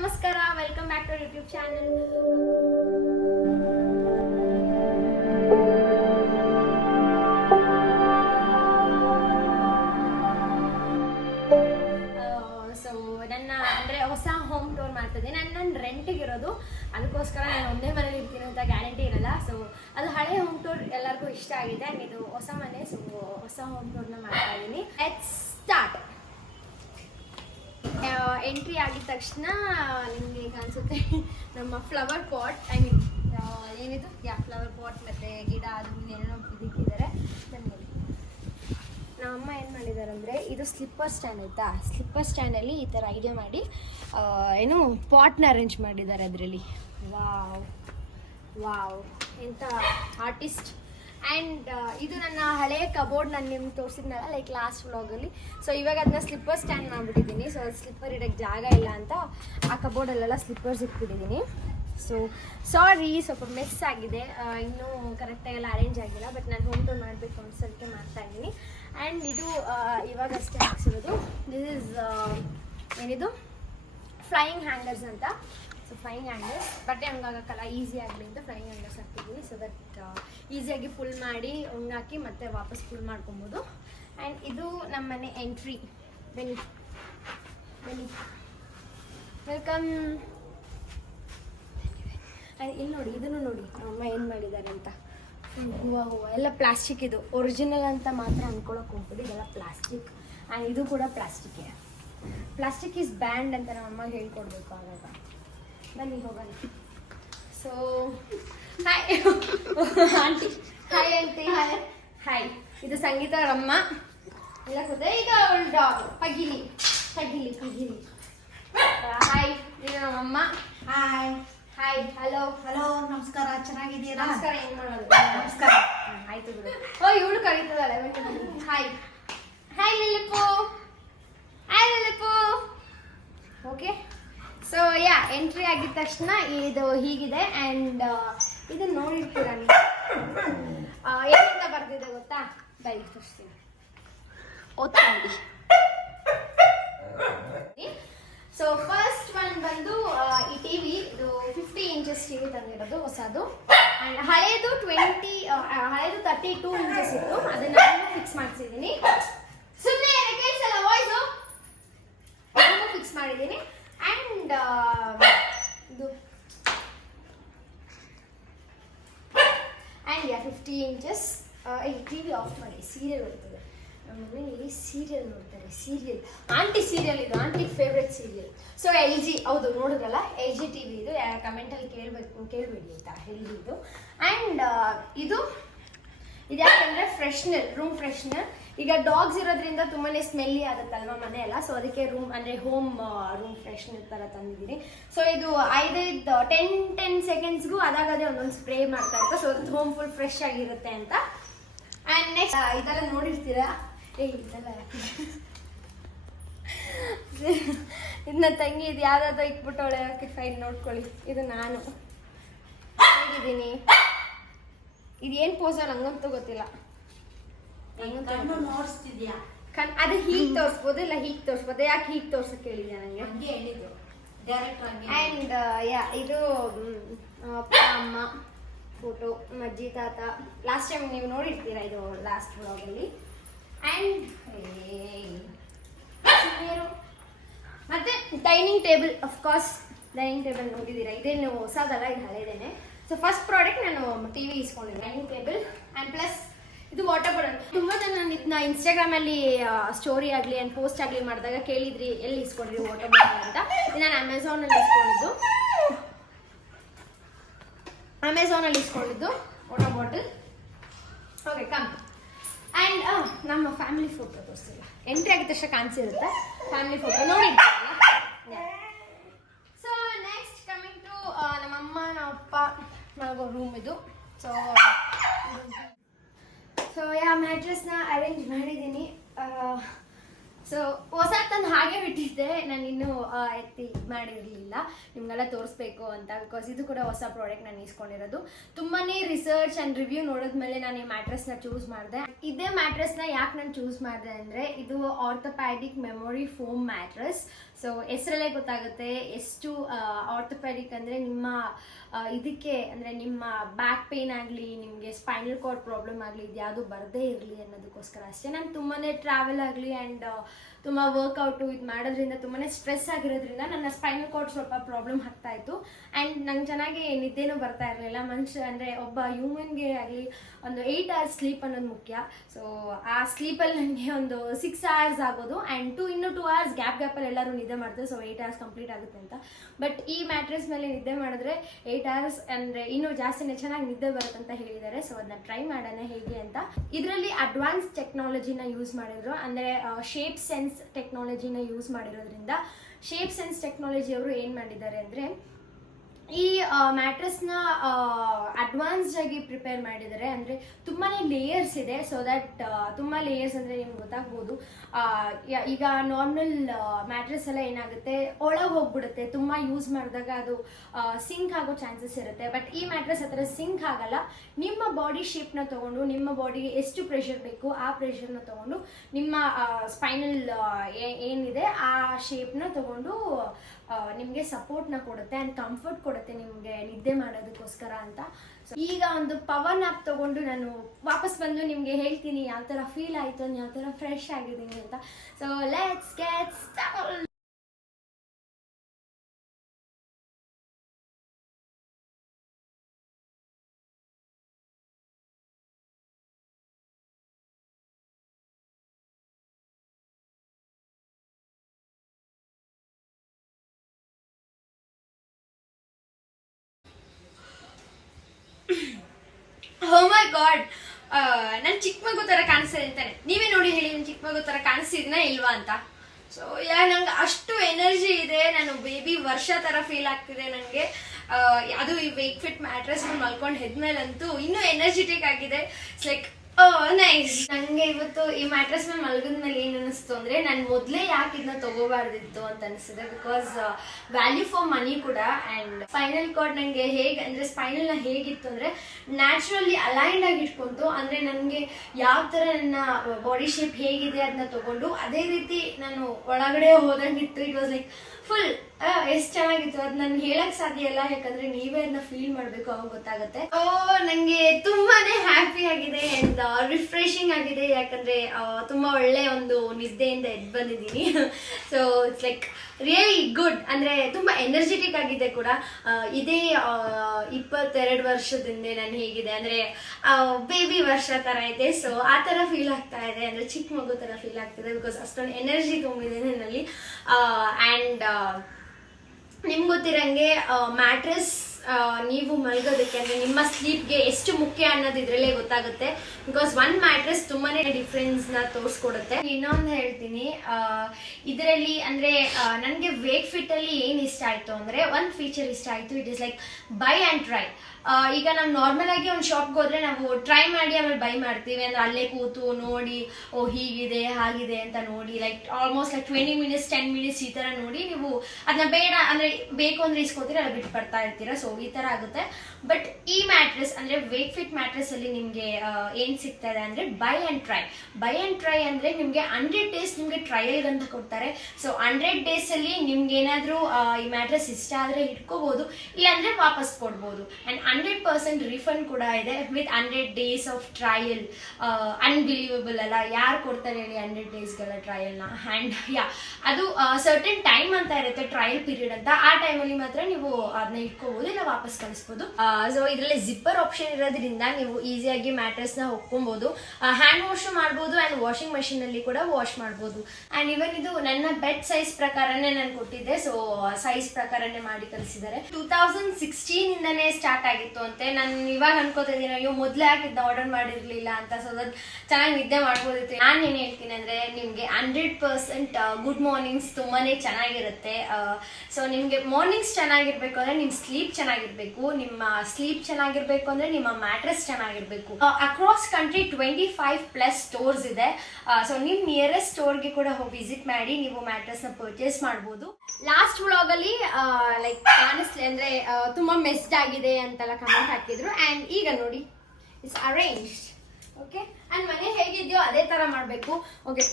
ನಮಸ್ಕಾರ, welcome back to YouTube channel. So ನನ್ನ ಅಂದರೆ ಹೊಸ ಹೋಮ್ ಟೂರ್ ಮಾಡ್ತಿದ್ದೆ. ನನ್ನ ರೆಂಟಿಗೆ ಇರೋದು, ಅದಕ್ಕೋಸ್ಕರ ನಾನು ಒಂದೇ ಮನೇಲಿ ಇರ್ತೀನಿ ಅಂತ ಗ್ಯಾರಂಟಿ ಇರಲ್ಲ. ಸೊ ಅದು ಹಳೆ ಹೋಮ್ ಟೂರ್ ಎಲ್ಲರಿಗೂ ಇಷ್ಟ ಆಗಿದೆ. ಆ್ಯಂಡ್ ಇದು ಹೊಸ ಮನೆ, ಸೊ ಹೊಸ ಹೋಮ್ ಟೂರ್ನ ಮಾಡ್ತಾ ಇದ್ದೀನಿ. Let's start. ಎಂಟ್ರಿ ಆಗಿದ ತಕ್ಷಣ ನಿಮಗೆ ಕಾಣಿಸುತ್ತೆ ನಮ್ಮ ಫ್ಲವರ್ ಪಾಟ್, ಐ ಮೀನ್ ಏನಿದು ಫ್ಲವರ್ ಪಾಟ್ ಮತ್ತು ಗಿಡ ಅದು ಏನೇನೋ ಇದಕ್ಕಿದ್ದಾರೆ. ನನಗೆ ನಮ್ಮಮ್ಮ ಏನು ಮಾಡಿದ್ದಾರೆ ಅಂದರೆ, ಇದು ಸ್ಲಿಪ್ಪರ್ ಸ್ಟ್ಯಾಂಡ್ ಆಯಿತಾ, ಸ್ಲಿಪ್ಪರ್ ಸ್ಟ್ಯಾಂಡಲ್ಲಿ ಈ ಥರ ಐಡಿಯಾ ಮಾಡಿ ಏನು ಪಾಟ್ನ ಅರೇಂಜ್ ಮಾಡಿದ್ದಾರೆ ಅದರಲ್ಲಿ. ವಾವ್ ವಾವ್, ಎಂಥ ಆರ್ಟಿಸ್ಟ್. ಆ್ಯಂಡ್ ಇದು ನನ್ನ ಹಳೆಯ ಕಬೋರ್ಡ್ ನಾನು ನಿಮ್ಗೆ ತೋರಿಸಿದ್ನಲ್ಲ ಲೈಕ್ ಲಾಸ್ಟ್ ವ್ಲಾಗಲ್ಲಿ. ಸೊ ಇವಾಗ ಅದನ್ನ ಸ್ಲಿಪ್ಪರ್ ಸ್ಟ್ಯಾಂಡ್ ಮಾಡಿಬಿಟ್ಟಿದ್ದೀನಿ. ಸೊ ಅದು ಸ್ಲಿಪ್ಪರ್ ಇಡೋಕ್ಕೆ ಜಾಗ ಇಲ್ಲ ಅಂತ ಆ ಕಬೋರ್ಡಲ್ಲೆಲ್ಲ ಸ್ಲಿಪ್ಪರ್ಸ್ ಇಟ್ಬಿಟ್ಟಿದ್ದೀನಿ. ಸೊ ಸಾರಿ, ಸ್ವಲ್ಪ ಮೆಸ್ ಆಗಿದೆ, ಇನ್ನೂ ಕರೆಕ್ಟಾಗೆಲ್ಲ ಅರೇಂಜ್ ಆಗಿಲ್ಲ. ಬಟ್ ನಾನು ಹೋಮ್ ಟೂರ್ ಮಾಡಬೇಕು ಅನ್ಸೋದಕ್ಕೆ ಮಾಡ್ತಾಯಿದ್ದೀನಿ. ಆ್ಯಂಡ್ ಇದು ಇವಾಗಷ್ಟೇ ಹಾಕ್ಸಿರೋದು. ದಿಸ್ ಈಸ್ ಏನಿದು ಫ್ಲೈಯಿಂಗ್ ಹ್ಯಾಂಗರ್ಸ್ ಅಂತ. ಸೊ ಫ್ಲೈಯಿಂಗ್ ಹ್ಯಾಂಗರ್ಸ್ ಬಟ್ಟೆ ಹಂಗಾಗಕ್ಕಲ್ಲ, ಈಸಿ ಆಗಲಿ ಅಂತ ಫ್ಲೈಯಿಂಗ್ ಹ್ಯಾಂಗರ್ಸ್ ಹಾಕ್ತಿದ್ದೀನಿ. ಸೊ ದಟ್ ಈಸಿಯಾಗಿ ಫುಲ್ ಮಾಡಿ ಹಂಗಾಕಿ ಮತ್ತೆ ವಾಪಸ್ ಫುಲ್ ಮಾಡ್ಕೊಬೋದು. ಆ್ಯಂಡ್ ಇದು ನಮ್ಮ ಮನೆ ಎಂಟ್ರಿ. ಬನ್ನಿ ಬನ್ನಿ, ವೆಲ್ಕಮ್. ಇಲ್ಲಿ ನೋಡಿ, ಇದನ್ನು ನೋಡಿ ಅಮ್ಮ ಏನು ಮಾಡಿದ್ದಾರೆ ಅಂತ. ಹೂವು ಎಲ್ಲ ಪ್ಲಾಸ್ಟಿಕ್. ಇದು ಒರಿಜಿನಲ್ ಅಂತ ಮಾತ್ರ ಅಂದ್ಕೊಳಕ್ಕೆ ಹೋಗ್ಬಿಡಿ, ಇದೆಲ್ಲ ಪ್ಲಾಸ್ಟಿಕ್. ಆ್ಯಂಡ್ ಇದು ಕೂಡ ಪ್ಲಾಸ್ಟಿಕ್ಕೇ. ಪ್ಲಾಸ್ಟಿಕ್ ಈಸ್ ಬ್ಯಾಂಡ್ ಅಂತ ನಮ್ಮ ಅಮ್ಮಗೆ ಹೇಳ್ಕೊಡ್ಬೇಕು ಆವಾಗ. ಬನ್ನಿ ಹೋಗೋಣ. So hi aunty. Hi aunty. Hi hi. ಇದು ಸಂಗೀತ ಅವರಮ್ಮ ಎಲ್ಲ ಕೂತೆ. ಈಗ ಅವಳು ಡಾಗ್ ಪಗಿಲಿ ಪಗಿಲಿ ಪಗಿಲಿ. ಹಾಯ್, ಇದು ನಮ್ಮಮ್ಮ. Hi hi. ಹಲೋ ಹಲೋ, ನಮಸ್ಕಾರ. ಚೆನ್ನಾಗಿದ್ದೀರಾ? ನಮಸ್ಕಾರ. ಏನು ಮಾಡೋದು? ನಮಸ್ಕಾರ. ಆಯ್ತು ಬಿಡು. ಓ, ಇವಳು ಕರೀತದಲ್ಲ. Hi hi Lilipu. Hi Lilipu. Okay. So entry ಆಗಿದ ತಕ್ಷಣ ಇದು ಹೀಗಿದೆ. ಆ್ಯಂಡ್ ಇದನ್ನು ನೋಡಿರ್ತೀರ ನೀವು. ಎಲ್ಲಿಂದ ಬರ್ತಿದೆ ಗೊತ್ತಾ? ಬೈಕ್ ತೋರಿಸ್ತೀನಿ, ಓದ್ಕೊಂಡಿ. ಸೊ ಫಸ್ಟ್ ಒನ್ ಬಂದು ಈ ಟಿ ವಿ. ಇದು 50 ಇಂಚಸ್ ಟಿ ವಿ ತಂದಿರೋದು ಹೊಸದು. ಆ್ಯಂಡ್ ಹಳೇದು 32 ಇಂಚಸ್ ಇತ್ತು, ಅದನ್ನ ಫಿಕ್ಸ್ ಮಾಡಿಸಿದ್ದೀನಿ. ಸುಮ್ಮನೆ ಕೇಳಿಸಲ್ಲ ವಾಯ್ಸು, ಫಿಕ್ಸ್ ಮಾಡಿದ್ದೀನಿ. ಆ್ಯಂಡ್ ಇದು ಆ್ಯಂಡ್ 50 ಇಂಚಸ್. ಈ ಟಿ ವಿ ಆಫ್ ಮಾಡಿ, ಸೀರಿಯಲ್ ಬರ್ತದೆ ನಮ್ಮ ಮನೆಯಲ್ಲಿ. ಸೀರಿಯಲ್ ನೋಡ್ತಾರೆ, ಸೀರಿಯಲ್. ಆಂಟಿ ಸೀರಿಯಲ್, ಇದು aunty favourite serial. So LG, ಹೌದು ನೋಡಿದ್ರಲ್ಲ, LG ಟಿ ವಿ ಇದು. ಕಮೆಂಟಲ್ಲಿ ಕೇಳಬೇಡಿ ಅಂತ LG ಇದು. ಆ್ಯಂಡ್ ಇದು ಯಾಕಂದರೆ ಫ್ರೆಶ್ನರ್, ರೂಮ್ ಫ್ರೆಶ್ನರ್. ಈಗ ಡಾಗ್ಸ್ ಇರೋದ್ರಿಂದ ತುಂಬಾ ಸ್ಮೆಲ್ಲಿ ಆಗುತ್ತಲ್ವ ಮನೆ ಎಲ್ಲ. ಸೊ ಅದಕ್ಕೆ ರೂಮ್ ಅಂದರೆ ಹೋಮ್ ರೂಮ್ ಫ್ರೆಶ್ನರ್ ಥರ ತಂದಿದ್ದೀನಿ. ಸೊ ಇದು 10 ಸೆಕೆಂಡ್ಸ್ಗೂ ಅದಾಗದೇ ಒಂದೊಂದು ಸ್ಪ್ರೇ ಮಾಡ್ತಾ ಇರ್ತಾರೆ. ಸೊ ಅದು ಹೋಮ್ ಫುಲ್ ಫ್ರೆಶ್ ಆಗಿರುತ್ತೆ ಅಂತ. ಆ್ಯಂಡ್ ನೆಕ್ಸ್ಟ್ ಇದೆಲ್ಲ ನೋಡಿರ್ತೀರಾ. ಇದೆಲ್ಲ ಇದನ್ನ ತಂಗಿ ಇದು ಯಾವುದಾದ್ರೂ ಇಟ್ಬಿಟ್ಟವಳೆ. ಓಕೆ ಫೈನ್, ನೋಡ್ಕೊಳ್ಳಿ. ಇದು ನಾನು ಹೇಗಿದ್ದೀನಿ, ಇದು ಏನು ಪೋಸಲ್ಲಿ ಹಂಗಂತೂ ಗೊತ್ತಿಲ್ಲ. ನೋಡಿಸ್ತಿದ್ಯಾ? ಅದು ಹೀಗೆ ತೋರಿಸ್ಬೋದು, ಇಲ್ಲ ಹೀಗೆ ತೋರಿಸ್ಬೋದು. ಯಾಕೆ ಹೀಗೆ ತೋರ್ಸಕ್ಕೆ ಹೇಳಿದ್ಯಾ ನನಗೆ? ಹಂಗೆ ಹೇಳಿದ್ದು, ಡೈರೆಕ್ಟ್ ಆಗಿ. ಆ್ಯಂಡ್ ಇದು ಅಪ್ಪ ಅಮ್ಮ ಫೋಟೋ, ಅಜ್ಜಿ ತಾತ. ಲಾಸ್ಟ್ ಟೈಮ್ ನೀವು ನೋಡಿರ್ತೀರಾ ಇದು ಲಾಸ್ಟ್ ವ್ಲಾಗಲ್ಲಿ. ಆ್ಯಂಡ್ ಮತ್ತೆ dining table. Of course dining table ನೋಡಿದ್ದೀರಾ, ಇದೇನು ಹೊಸದಲ್ಲ, ಇದು ಹಳೇದೇನೆ. ಸೊ ಫಸ್ಟ್ ಪ್ರಾಡಕ್ಟ್ ನಾನು ಟಿ ವಿ ಇಸ್ಕೊಂಡಿದ್ದೆ, ಡೈನಿಂಗ್ ಟೇಬಲ್. ಆ್ಯಂಡ್ ಪ್ಲಸ್ ಇದು ವಾಟರ್ ಬಾಟಲ್. ತುಂಬ ಜನ ಇದನ್ನ ಇನ್ಸ್ಟಾಗ್ರಾಮಲ್ಲಿ ಸ್ಟೋರಿ ಆಗಲಿ ಆ್ಯಂಡ್ ಪೋಸ್ಟ್ ಆಗಲಿ ಮಾಡಿದಾಗ ಕೇಳಿದ್ರಿ ಎಲ್ಲಿ ಇಸ್ಕೊಂಡ್ರಿ ವಾಟರ್ ಬಾಟಲ್ ಅಂತ. ಇದು ನಾನು ಅಮೆಝಾನಲ್ಲಿ ಇಸ್ಕೊಂಡಿದ್ದು water bottle. Okay come. And ನಮ್ಮ ಫ್ಯಾಮಿಲಿ ಫೋಟೋ ತೋರಿಸಿಲ್ಲ, ಎಂಟ್ರಿ ಆಗಿದ ತಕ್ಷಣ ಕಾಣಿಸಿರುತ್ತೆ ಫ್ಯಾಮಿಲಿ ಫೋಟೋ ನೋಡಿರ್ತೀರಲ್ಲ. ಸೊ ನೆಕ್ಸ್ಟ್ ಕಮಿಂಗ್ ಟು ನಮ್ಮಮ್ಮ ನಮ್ಮಪ್ಪ ಮಗೋ ರೂಮ್ ಇದು. ಸೊ ಮ್ಯಾಟ್ರೆಸ್ನ ಅರೇಂಜ್ ಮಾಡಿದ್ದೀನಿ. ಸೊ ಹೊಸ ತಂದು ಹಾಗೆ ಬಿಟ್ಟಿದ್ದೆ, ನಾನು ಇನ್ನೂ ಎತ್ತಿ ಮಾಡಿರಲಿಲ್ಲ ನಿಮಗೆಲ್ಲ ತೋರಿಸ್ಬೇಕು ಅಂತ. ಬಿಕಾಸ್ ಇದು ಕೂಡ ಹೊಸ ಪ್ರಾಡಕ್ಟ್ ನಾನು ಇಸ್ಕೊಂಡಿರೋದು. ತುಂಬಾ ರಿಸರ್ಚ್ ಆ್ಯಂಡ್ ರಿವ್ಯೂ ನೋಡಿದ್ಮೇಲೆ ನಾನು ಈ ಮ್ಯಾಟ್ರೆಸ್ನ ಚೂಸ್ ಮಾಡಿದೆ. ಇದೇ ಮ್ಯಾಟ್ರೆಸ್ನ ಯಾಕೆ ನಾನು ಚೂಸ್ ಮಾಡಿದೆ ಅಂದರೆ, ಇದು ಆರ್ಥೋಪ್ಯಾಡಿಕ್ ಮೆಮೊರಿ ಫೋಮ್ ಮ್ಯಾಟ್ರೆಸ್. ಸೊ ಹೆಸರಲ್ಲೇ ಗೊತ್ತಾಗುತ್ತೆ ಎಷ್ಟು ಆರ್ಥೋಪೆಡಿಕ್ ಅಂದರೆ ನಿಮ್ಮ ಇದಕ್ಕೆ ಅಂದರೆ ನಿಮ್ಮ ಬ್ಯಾಕ್ ಪೇನ್ ಆಗಲಿ ನಿಮಗೆ ಸ್ಪೈನಲ್ ಕಾರ್ಡ್ ಪ್ರಾಬ್ಲಮ್ ಆಗಲಿ ಇದು ಯಾವುದು ಬರದೇ ಇರಲಿ ಅನ್ನೋದಕ್ಕೋಸ್ಕರ ಅಷ್ಟೇ. ನಾನು ತುಂಬಾ ಟ್ರಾವೆಲ್ ಆಗಲಿ ಆ್ಯಂಡ್ ತುಂಬ ವರ್ಕೌಟು ಇದು ಮಾಡೋದ್ರಿಂದ ತುಂಬಾ ಸ್ಟ್ರೆಸ್ ಆಗಿರೋದ್ರಿಂದ ನನ್ನ ಸ್ಪೈನಲ್ ಕಾರ್ಡ್ ಸ್ವಲ್ಪ ಪ್ರಾಬ್ಲಮ್ ಆಗ್ತಾ ಇತ್ತು ಆ್ಯಂಡ್ ನಂಗೆ ಚೆನ್ನಾಗಿ ನಿದ್ದೆನೂ ಬರ್ತಾ ಇರಲಿಲ್ಲ. ಮನುಷ್ಯ ಅಂದರೆ ಒಬ್ಬ ಹ್ಯೂಮನ್ಗೆ ಆಗಲಿ ಒಂದು 8 hours ಸ್ಲೀಪ್ ಅನ್ನೋದು ಮುಖ್ಯ. ಸೊ ಆ ಸ್ಲೀಪಲ್ಲಿ ನನಗೆ ಒಂದು 6 hours ಆಗೋದು ಆ್ಯಂಡ್ ಇನ್ನೂ 2 hours ಗ್ಯಾಪಲ್ಲಿ ಎಲ್ಲರೂ ನಿದ್ದೆ ಮಾಡ್ತಾರೆ. ಸೊ 8 hours ಕಂಪ್ಲೀಟ್ ಆಗುತ್ತೆ ಅಂತ. ಬಟ್ ಈ ಮ್ಯಾಟ್ರೆಸ್ ಮೇಲೆ ನಿದ್ದೆ ಮಾಡಿದ್ರೆ 8 hours ಅಂದರೆ ಇನ್ನೂ ಜಾಸ್ತಿನೇ ಚೆನ್ನಾಗಿ ನಿದ್ದೆ ಬರುತ್ತೆ ಅಂತ ಹೇಳಿದ್ದಾರೆ. ಸೊ ಅದನ್ನ ಟ್ರೈ ಮಾಡೋಣ ಹೇಗೆ ಅಂತ. ಇದರಲ್ಲಿ ಅಡ್ವಾನ್ಸ್ ಟೆಕ್ನಾಲಜಿನ ಯೂಸ್ ಮಾಡಿದ್ರು, ಅಂದರೆ ಶೇಪ್ ಸೆನ್ಸ್ ಟೆಕ್ನಾಲಜಿನ ಯೂಸ್ ಮಾಡಿರೋದ್ರಿಂದ ಶೇಪ್ ಸೆನ್ಸ್ ಟೆಕ್ನಾಲಜಿ ಅವರು ಏನು ಮಾಡಿದ್ದಾರೆ ಅಂದರೆ ಈ ಮ್ಯಾಟ್ರೆಸ್ನ ಅಡ್ವಾನ್ಸ್ಡ್ ಆಗಿ ಪ್ರಿಪೇರ್ ಮಾಡಿದ್ದಾರೆ. ಅಂದರೆ ತುಂಬಾ ಲೇಯರ್ಸ್ ಇದೆ. ಸೊ ದಟ್ ತುಂಬ ಲೇಯರ್ಸ್ ಅಂದರೆ ನಿಮ್ಗೆ ಗೊತ್ತಾಗ್ಬೋದು. ಈಗ ನಾರ್ಮಲ್ ಮ್ಯಾಟ್ರೆಸ್ ಎಲ್ಲ ಏನಾಗುತ್ತೆ ಒಳಗೆ ಹೋಗ್ಬಿಡುತ್ತೆ, ತುಂಬ ಯೂಸ್ ಮಾಡಿದಾಗ ಅದು ಸಿಂಕ್ ಆಗೋ ಚಾನ್ಸಸ್ ಇರುತ್ತೆ. ಬಟ್ ಈ ಮ್ಯಾಟ್ರೆಸ್ ಆ ಥರ ಸಿಂಕ್ ಆಗಲ್ಲ. ನಿಮ್ಮ ಬಾಡಿ ಶೇಪ್ನ ತೊಗೊಂಡು ನಿಮ್ಮ ಬಾಡಿಗೆ ಎಷ್ಟು ಪ್ರೆಷರ್ ಬೇಕು ಆ ಪ್ರೆಷರ್ನ ತೊಗೊಂಡು ನಿಮ್ಮ ಸ್ಪೈನಲ್ ಏನಿದೆ ಆ ಶೇಪ್ನ ತೊಗೊಂಡು ನಿಮಗೆ ಸಪೋರ್ಟ್ನ ಕೊಡುತ್ತೆ ಆ್ಯಂಡ್ ಕಂಫರ್ಟ್ ಕೊಡುತ್ತೆ ನಿಮಗೆ ನಿದ್ದೆ ಮಾಡೋದಕ್ಕೋಸ್ಕರ ಅಂತ. ಸೊ ಈಗ ಒಂದು ಪವರ್ ನ್ಯಾಪ್ ತೊಗೊಂಡು ನಾನು ವಾಪಸ್ ಬಂದು ನಿಮಗೆ ಹೇಳ್ತೀನಿ ಯಾವ ಥರ ಫೀಲ್ ಆಯಿತು, ಯಾವ ಥರ ಫ್ರೆಶ್ ಆಗಿದ್ದೀನಿ ಅಂತ. So let's get start. Oh my god, ನಾನು ಚಿಕ್ಕ ಮಗು ಥರ ಕಾಣಿಸ್ತಾ ಅಂತಾನೆ. ನೀವೇ ನೋಡಿ ಹೇಳಿ, ನಾನು ಚಿಕ್ಕ ಮಗು ಥರ ಕಾಣಿಸ್ತಿದ್ನಾ ಇಲ್ವಾ ಅಂತ. ಸೊ ನಂಗೆ ಅಷ್ಟು ಎನರ್ಜಿ ಇದೆ, ನಾನು ಬೇಬಿ ವರ್ಷ ಥರ ಫೀಲ್ ಆಗ್ತಿದೆ ನನಗೆ. ಅದು ಈ ವೇಕ್ ಫಿಟ್ ಮ್ಯಾಟ್ರೆಸ್ ಮಲ್ಕೊಂಡು ಹೆದ್ಮೇಲಂತೂ ಇನ್ನೂ ಎನರ್ಜಿಟಿಕ್ ಆಗಿದೆ. It's like nice. ನನಗೆ ಇವತ್ತು ಈ ಮ್ಯಾಟ್ರೆಸ್ ಮೇಲೆ ಮಲಗಿದ ಮೇಲೆ ಏನು ಅನ್ನಿಸ್ತು ಅಂದರೆ ನಾನು ಮೊದಲೇ ಯಾಕೆ ಇದನ್ನ ತಗೋಬಾರ್ದಿತ್ತು ಅಂತ ಅನಿಸಿದೆ. ಬಿಕಾಸ್ ವ್ಯಾಲ್ಯೂ ಫಾರ್ ಮನಿ ಕೂಡ. ಆ್ಯಂಡ್ ಸ್ಪೈನಲ್ ಕಾರ್ಡ್ ನನಗೆ ಹೇಗೆ ಅಂದರೆ ಸ್ಪೈನಲ್ನ ಹೇಗಿತ್ತು ಅಂದರೆ ನ್ಯಾಚುರಲಿ ಅಲೈನ್ಡ್ ಆಗಿ ಇಟ್ಕೊಂತು. ಅಂದರೆ ನನಗೆ ಯಾವ ಥರ ನನ್ನ ಬಾಡಿ ಶೇಪ್ ಹೇಗಿದೆ ಅದನ್ನ ತಗೊಂಡು ಅದೇ ರೀತಿ ನಾನು ಒಳಗಡೆ ಹೋದಂಗಿತ್ತು. ಇಟ್ ವಾಸ್ ಲೈಕ್ ಫುಲ್ ಎಷ್ಟು ಚೆನ್ನಾಗಿತ್ತು. ಅದು ನನ್ಗೆ ಹೇಳಕ್ ಸಾಧ್ಯ ಇಲ್ಲ, ಯಾಕಂದ್ರೆ ನೀವೇ ಅದನ್ನ ಫೀಲ್ ಮಾಡ್ಬೇಕು, ಅವಾಗ ಗೊತ್ತಾಗುತ್ತೆ. ನಂಗೆ ತುಂಬಾನೇ ಹ್ಯಾಪಿ ಆಗಿದೆ ಅಂಡ್ ರಿಫ್ರೆಶಿಂಗ್ ಆಗಿದೆ. ಯಾಕಂದ್ರೆ ತುಂಬಾ ಒಳ್ಳೆ ಒಂದು ನಿದ್ದೆಯಿಂದ ಎದ್ದು ಬಂದಿದ್ದೀನಿ. So it's like really good. ಅಂದ್ರೆ ತುಂಬಾ ಎನರ್ಜೆಟಿಕ್ ಆಗಿದೆ ಕೂಡ. ಇದೇ 22 ವರ್ಷದಿಂದ ನಾನು ಹೇಗಿದೆ ಅಂದ್ರೆ ಬೇಬಿ ವರ್ಷ ತರ ಇದೆ. ಸೊ ಆ ತರ ಫೀಲ್ ಆಗ್ತಾ ಇದೆ, ಅಂದ್ರೆ ಚಿಕ್ಕ ಮಗು ತರ ಫೀಲ್ ಆಗ್ತಿದೆ. ಬಿಕಾಸ್ ಅಷ್ಟೊಂದು ಎನರ್ಜಿ ತುಂಬಿದೆ ನನ್ನಲ್ಲಿ. ಆ್ಯಂಡ್ ನಿಮ್ಗೆ ಗೊತ್ತಿರಂಗೆ ಮ್ಯಾಟ್ರೆಸ್ ನೀವು ಮಲಗೋದಕ್ಕೆ ಅಂದರೆ ನಿಮ್ಮ ಸ್ಲೀಪ್ಗೆ ಎಷ್ಟು ಮುಖ್ಯ ಅನ್ನೋದು ಇದರಲ್ಲೇ ಗೊತ್ತಾಗುತ್ತೆ. ಬಿಕಾಸ್ ಒನ್ ಮ್ಯಾಟ್ರೆಸ್ ತುಂಬಾ ಡಿಫ್ರೆನ್ಸ್ನ ತೋರಿಸ್ಕೊಡುತ್ತೆ. ಇನ್ನೊಂದು ಹೇಳ್ತೀನಿ, ಇದರಲ್ಲಿ ಅಂದರೆ ನನಗೆ ವೇಕ್ ಫಿಟ್ಟಲ್ಲಿ ಏನು ಇಷ್ಟ ಆಯಿತು ಅಂದರೆ ಒಂದು ಫೀಚರ್ ಇಷ್ಟ ಆಯಿತು. It is like by and try. ಈಗ ನಾವು ನಾರ್ಮಲ್ ಆಗಿ ಒಂದು ಶಾಪ್ಗೆ ಹೋದ್ರೆ ನಾವು ಟ್ರೈ ಮಾಡಿ ಆಮೇಲೆ ಬೈ ಮಾಡ್ತೀವಿ. ಅಂದ್ರೆ ಅಲ್ಲೇ ಕೂತು ನೋಡಿ, ಓ ಹೀಗಿದೆ ಹಾಗಿದೆ ಅಂತ ನೋಡಿ like almost like 20 minutes 10 minutes ಈ ತರ ನೋಡಿ ನೀವು ಅದನ್ನ ಬೇಡ ಅಂದ್ರೆ ಬೇಕು ಅಂದ್ರೆ ಇಸ್ಕೋತೀರಾ, ಅಲ್ಲ ಬಿಟ್ಟು ಬರ್ತಾ ಇರ್ತೀರಾ. ಸೊ ಈ ತರ ಆಗುತ್ತೆ. ಬಟ್ ಈ ಮ್ಯಾಟ್ರೆಸ್ ಅಂದ್ರೆ ವೇಕ್ ಫಿಟ್ ಮ್ಯಾಟ್ರೆಸ್ ಅಲ್ಲಿ ನಿಮ್ಗೆ ಏನ್ ಸಿಗ್ತಾ ಇದೆ ಅಂದ್ರೆ by and try. By and try ಅಂದ್ರೆ ನಿಮ್ಗೆ 100 days ನಿಮ್ಗೆ ಟ್ರಯಲ್ ಅಂತ ಕೊಡ್ತಾರೆ. ಸೊ 100 days ಅಲ್ಲಿ ನಿಮ್ಗೆ ಏನಾದ್ರೂ ಈ ಮ್ಯಾಟ್ರೆಸ್ ಇಷ್ಟ ಆದ್ರೆ ಇಟ್ಕೋಬಹುದು, ಇಲ್ಲಾಂದ್ರೆ ವಾಪಸ್ ಕೊಡ್ಬೋದು. ಅಂಡ್ 100% ರಿಫಂಡ್ ಕೂಡ ಇದೆ with 100 days of trial. Unbelievable ಅಲ್ಲ, ಯಾರು ಕೊಡ್ತಾರೆ ಹೇಳಿ 100 daysಗಳ ಟ್ರಯಲ್ನ. ಆ್ಯಂಡ್ ಯಾ ಅದು ಸರ್ಟನ್ ಟೈಮ್ ಅಂತ ಇರುತ್ತೆ, ಟ್ರಯಲ್ ಪೀರಿಯಡ್ ಅಂತ. ಆ ಟೈಮಲ್ಲಿ ಮಾತ್ರ ನೀವು ಅದನ್ನ ಇಟ್ಕೋಬಹುದು, ಇಲ್ಲ ವಾಪಸ್ ಕಳಿಸ್ಬೋದು. ಸೊ ಇದರಲ್ಲಿ ಜಿಪ್ಪರ್ ಆಪ್ಷನ್ ಇರೋದ್ರಿಂದ ನೀವು ಈಸಿಯಾಗಿ ಮ್ಯಾಟ್ರೆಸ್ನ ಹೊಕ್ಕೊಬಹುದು. ಹ್ಯಾಂಡ್ ವಾಶ್ ಮಾಡ್ಬೋದು ಆ್ಯಂಡ್ ವಾಷಿಂಗ್ ಮಷೀನ್ ಅಲ್ಲಿ ಕೂಡ ವಾಶ್ ಮಾಡ್ಬೋದು. ಆ್ಯಂಡ್ ಇವನ್ ಇದು ನನ್ನ ಬೆಡ್ ಸೈಜ್ ಪ್ರಕಾರನೇ ನಾನು ಕೊಟ್ಟಿದ್ದೆ. ಸೊ ಸೈಜ್ ಪ್ರಕಾರನೇ ಮಾಡಿ ಕಳಿಸಿದ್ದಾರೆ. 2016 ಇಂದಾನೇ ಸ್ಟಾರ್ಟ್ ಆಗಿತ್ತು ಅಂತೆ. ನಾನು ಇವಾಗ ಅನ್ಕೋತಾ ಇದ್ದೀನಿ, ಅಯ್ಯೋ ಮೊದಲೇ ಯಾಕಿದ್ದ ಆರ್ಡರ್ ಮಾಡಿರ್ಲಿಲ್ಲ ಅಂತ. ಸೊ ಅದು ಚೆನ್ನಾಗಿ ನಿದ್ದೆ ಮಾಡ್ಬೋದಿತ್ತು. ನಾನು ಏನು ಹೇಳ್ತೀನಿ ಅಂದ್ರೆ ನಿಮಗೆ 100% ಗುಡ್ ಮಾರ್ನಿಂಗ್ಸ್ ತುಂಬಾನೇ ಚೆನ್ನಾಗಿರುತ್ತೆ. ಸೊ ನಿಮಗೆ ಮಾರ್ನಿಂಗ್ಸ್ ಚೆನ್ನಾಗಿರ್ಬೇಕು ಅಂದ್ರೆ ನಿಮ್ಮ ಸ್ಲೀಪ್ ಚೆನ್ನಾಗಿರ್ಬೇಕು. ನಿಮ್ಮ ಸ್ಲೀಪ್ ಚೆನ್ನಾಗಿರ್ಬೇಕು ಅಂದ್ರೆ ನಿಮ್ಮ ಮ್ಯಾಟ್ರೆಸ್ ಚೆನ್ನಾಗಿರ್ಬೇಕು. ಅಕ್ರಾಸ್ ಕಂಟ್ರಿ 25+ ಸ್ಟೋರ್ಸ್ ಇದೆ. ಸೊ ನಿಮ್ಮ ನಿಯರೆಸ್ಟ್ ಸ್ಟೋರ್ಗೆ ಕೂಡ ಹೋಗಿ ವಿಸಿಟ್ ಮಾಡಿ ನೀವು ಮ್ಯಾಟ್ರೆಸ್ ನ ಪರ್ಚೇಸ್ ಮಾಡ್ಬೋದು. ಲಾಸ್ಟ್ ವ್ಲಾಗ್ ಅಲ್ಲಿ ಲೈಕ್ ಕಾಣಿಸ್ಲಿ ಅಂದ್ರೆ ತುಂಬಾ ಮೆಸ್ಡ್ ಆಗಿದೆ ಅಂತೆಲ್ಲ ಕಮೆಂಟ್ ಹಾಕಿದ್ರು. ಆ್ಯಂಡ್ ಈಗ ನೋಡಿ ಇಟ್ಸ್ ಅರೇಂಜ್ಡ್. ಓಕೆ ಆ್ಯಂಡ್ ಮನೆ ಹೇಗಿದೆಯೋ ಅದೇ ಥರ ಮಾಡಬೇಕು. ಓಕೆ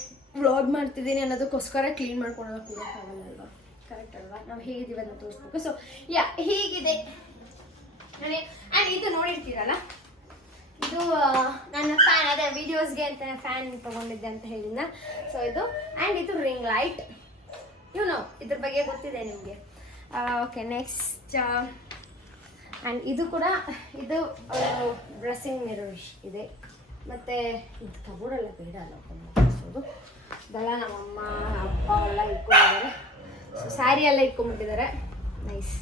ವ್ಲಾಗ್ ಮಾಡ್ತಿದ್ದೀನಿ ಅನ್ನೋದಕ್ಕೋಸ್ಕರ ಕ್ಲೀನ್ ಮಾಡ್ಕೊಳ್ಳೋದು ಕೂಡ ಆಗಲ್ಲ ಅಲ್ವಾ, ಕರೆಕ್ಟ್ ಅಲ್ವಾ? ನಾವು ಹೇಗಿದ್ದೀವಿ ಅಂತ ತೋರಿಸ್ಬೇಕು. ಸೊ ಹೀಗಿದೆ ನನಗೆ. ಆ್ಯಂಡ್ ಇದು ನೋಡಿರ್ತೀರಲ್ಲ, ಇದು ನನ್ನ ಫ್ಯಾನ್, ಅದೇ ವಿಡಿಯೋಸ್ಗೆ ಅಂತ ಫ್ಯಾನ್ ತೊಗೊಂಡಿದ್ದೆ ಅಂತ ಹೇಳಿದ್ನ. ಸೊ ಇದು ಆ್ಯಂಡ್ ಇದು ರಿಂಗ್ ಲೈಟ್, ಇದ್ರ ಬಗ್ಗೆ ಗೊತ್ತಿದೆ ನಿಮಗೆ. ಓಕೆ ನೆಕ್ಸ್ಟ್ ಆ್ಯಂಡ್ ಇದು ಕೂಡ ಇದು ಡ್ರೆಸ್ಸಿಂಗ್ ಮಿರರ್ ಇದೆ. ಮತ್ತು ಇದು ಕಬೋರ್ಡೆಲ್ಲ ಬೇಡ ಅಲ್ಲ ತೋರಿಸೋದು, ಇದೆಲ್ಲ ನಮ್ಮಮ್ಮ ಅಪ್ಪ ಎಲ್ಲ ಇಟ್ಕೊಂಡಿದ್ದಾರೆ. ಸೊ ಸ್ಯಾರಿ ಎಲ್ಲ ಇಟ್ಕೊಂಡ್ಬಿಟ್ಟಿದ್ದಾರೆ, ನೈಸ್.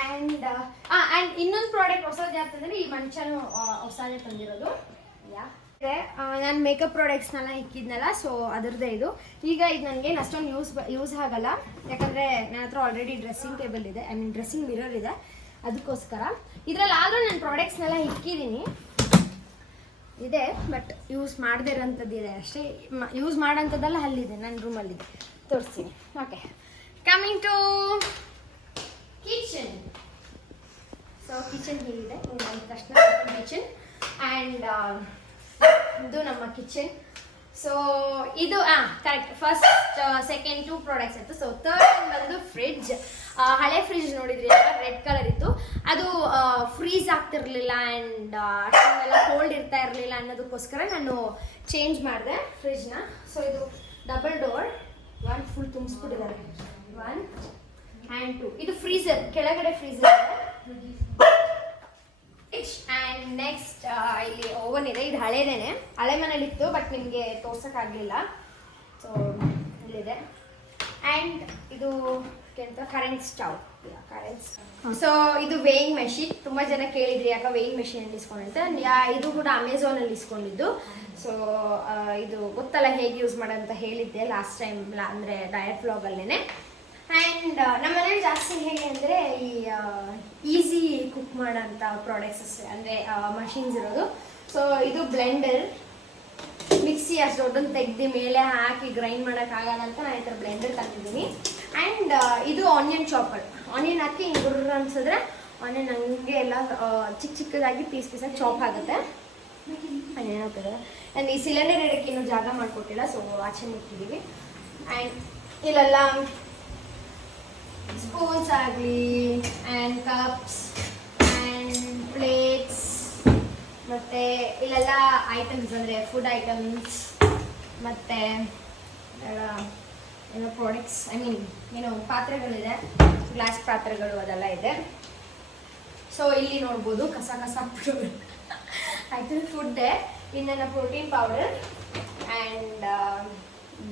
ಆ್ಯಂಡ್ ಇನ್ನೊಂದು ಪ್ರಾಡಕ್ಟ್ ಹೊಸದು ಯಾಕಂದರೆ ಈ ಮಂಚನೂ ಹೊಸದೇ ತಂದಿರೋದು. ನಾನು ಮೇಕಪ್ ಪ್ರಾಡಕ್ಟ್ಸ್ನೆಲ್ಲ ಇಕ್ಕಿದ್ನಲ್ಲ, ಸೊ ಅದರದ್ದೇ ಇದು. ಈಗ ಇದು ನನಗೆ ಅಷ್ಟೊಂದು ಯೂಸ್ ಆಗಲ್ಲ, ಯಾಕಂದರೆ ನನ್ನ ಹತ್ರ ಆಲ್ರೆಡಿ ಡ್ರೆಸ್ಸಿಂಗ್ ಟೇಬಲ್ ಇದೆ, ಐ ಮೀನ್ ಡ್ರೆಸ್ಸಿಂಗ್ ಮಿರರ್ ಇದೆ, ಅದಕ್ಕೋಸ್ಕರ. ಇದರಲ್ಲಿ ಆದರೂ ನಾನು ಪ್ರಾಡಕ್ಟ್ಸ್ನೆಲ್ಲ ಇಕ್ಕಿದ್ದೀನಿ ಇದೆ, ಬಟ್ ಯೂಸ್ ಮಾಡದೇ ಇರೋಂಥದ್ದು ಇದೆ ಅಷ್ಟೇ. ಯೂಸ್ ಮಾಡೋಂಥದ್ದೆಲ್ಲ ಅಲ್ಲಿದೆ, ನನ್ನ ರೂಮಲ್ಲಿದೆ, ತೋರಿಸ್ತೀನಿ. Okay, coming to kitchen. So kitchen ಹೀಗಿದೆ, ಬಂದ ತಕ್ಷಣ ಕಿಚನ್. ಆ್ಯಂಡ್ ಇದು ನಮ್ಮ ಕಿಚನ್. ಸೊ ಇದು ಕರೆಕ್ಟ್, ಫಸ್ಟ್ ಸೆಕೆಂಡ್ 2 ಪ್ರಾಡಕ್ಟ್ಸ್ ಇತ್ತು. ಸೊ ಥರ್ಡ್ ಬಂದು ಫ್ರಿಡ್ಜ್. ಹಳೆ ಫ್ರಿಡ್ಜ್ ನೋಡಿದ್ರಿ, ರೆಡ್ ಕಲರ್ ಇತ್ತು, ಅದು ಫ್ರೀಸ್ ಆಗ್ತಿರ್ಲಿಲ್ಲ ಆ್ಯಂಡ್ ಅಷ್ಟೊಂದೆಲ್ಲ ಕೋಲ್ಡ್ ಇರ್ತಾ ಇರಲಿಲ್ಲ ಅನ್ನೋದಕ್ಕೋಸ್ಕರ ನಾನು ಚೇಂಜ್ ಮಾಡಿದೆ ಫ್ರಿಡ್ಜ್ನ. ಸೊ ಇದು ಡಬಲ್ ಡೋರ್, 1 ಫುಲ್ ತುಂಬಿಸ್ಬಿಟ್ಟಿದ್ದಾರೆ, 1 ಆ್ಯಂಡ್ 2. ಇದು ಫ್ರೀಸರ್, ಕೆಳಗಡೆ ಫ್ರೀಸರ್ ಇದೆ. ಆ್ಯಂಡ್ ನೆಕ್ಸ್ಟ್ ಇಲ್ಲಿ ಓವನ್ ಇದೆ, ಇದು ಹಳೇದೇನೆ, ಹಳೆ ಮನೇಲಿತ್ತು, ಬಟ್ ನಿಮಗೆ ತೋರ್ಸೋಕ್ಕಾಗಲಿಲ್ಲ. ಸೊ ಇಲ್ಲಿದೆ. ಆ್ಯಂಡ್ ಇದು ಕರೆಂಟ್ ಸ್ಟವ್. ಸೊ ಇದು ವೇಯಿಂಗ್ ಮೆಷಿನ್. ತುಂಬ ಜನ ಕೇಳಿದ್ರಿ ಯಾಕೆ ವೇಯಿಂಗ್ ಮೆಷಿನಲ್ಲಿ ಇಸ್ಕೊಂಡಂತ. ಇದು ಕೂಡ ಅಮೆಝಾನಲ್ಲಿ ಇಸ್ಕೊಂಡಿದ್ದು. ಸೊ ಇದು ಗೊತ್ತಲ್ಲ ಹೇಗೆ ಯೂಸ್ ಮಾಡೋಂತ ಹೇಳಿದ್ದೆ ಲಾಸ್ಟ್ ಟೈಮ್, ಅಂದರೆ ಡಯಟ್ ವ್ಲಾಗಲ್ಲೇ. ಆ್ಯಂಡ್ ನಮ್ಮ ಮನೇಲಿ ಜಾಸ್ತಿ ಹೇಗೆ ಅಂದರೆ ಈ ಈಸಿ ಕುಕ್ ಮಾಡೋಂಥ ಪ್ರಾಡಕ್ಟ್ಸ್ ಅಷ್ಟೇ, ಅಂದರೆ ಮಷಿನ್ಸ್ ಇರೋದು. ಸೊ ಇದು ಬ್ಲೆಂಡರ್, ಮಿಕ್ಸಿ ಅಷ್ಟು ದೊಡ್ಡನ್ನು ತೆಗ್ದು ಮೇಲೆ ಹಾಕಿ ಗ್ರೈಂಡ್ ಮಾಡೋಕ್ಕಾಗಲ್ಲ ಅಂತ ನಾನು ಈ ಥರ ಬ್ಲೆಂಡರ್ ತಂದಿದ್ದೀನಿ. ಆ್ಯಂಡ್ ಇದು ಆನಿಯನ್ ಚಾಪರ್, ಆನಿಯನ್ ಹಾಕಿ ಹಿಂಗೆ ಗುರ್ರ ಅನ್ಸಿದ್ರೆ ಆನಿಯನ್ ಹಂಗೆ ಎಲ್ಲ ಚಿಕ್ಕದಾಗಿ ಪೀಸಾಗಿ ಚಾಪ್ ಆಗುತ್ತೆ. ಏನಾಗ್ತದೆ. ಆ್ಯಂಡ್ ಈ ಸಿಲಿಂಡರ್ ಇಡೋಕ್ಕೆ ಇನ್ನೂ ಜಾಗ ಮಾಡಿಕೊಟ್ಟಿಲ್ಲ, ಸೊ ಆಚೆ ಇಟ್ಟಿದ್ದೀವಿ. ಆ್ಯಂಡ್ ಇಲ್ಲೆಲ್ಲ ಸ್ಪೂನ್ಸ್ ಆಗಲಿ ಆ್ಯಂಡ್ ಕಪ್ಸ್ ಆ್ಯಂಡ್ ಪ್ಲೇಟ್ಸ್, ಮತ್ತು ಇಲ್ಲೆಲ್ಲ ಐಟಮ್ಸ್ ಅಂದರೆ ಫುಡ್ ಐಟಮ್ಸ್, ಮತ್ತು ಏನೋ ಪ್ರಾಡಕ್ಟ್ಸ್, ಐ ಮೀನ್ ಪಾತ್ರೆಗಳಿದೆ, ಗ್ಲಾಸ್ ಪಾತ್ರೆಗಳು ಅದೆಲ್ಲ ಇದೆ. ಸೊ ಇಲ್ಲಿ ನೋಡ್ಬೋದು ಕಸ ಆ್ಯಕ್ಚುಲಿ ಫುಡ್ಡೇ. ಇನ್ನೇನೋ ಪ್ರೋಟೀನ್ ಪೌಡರ್ ಆ್ಯಂಡ್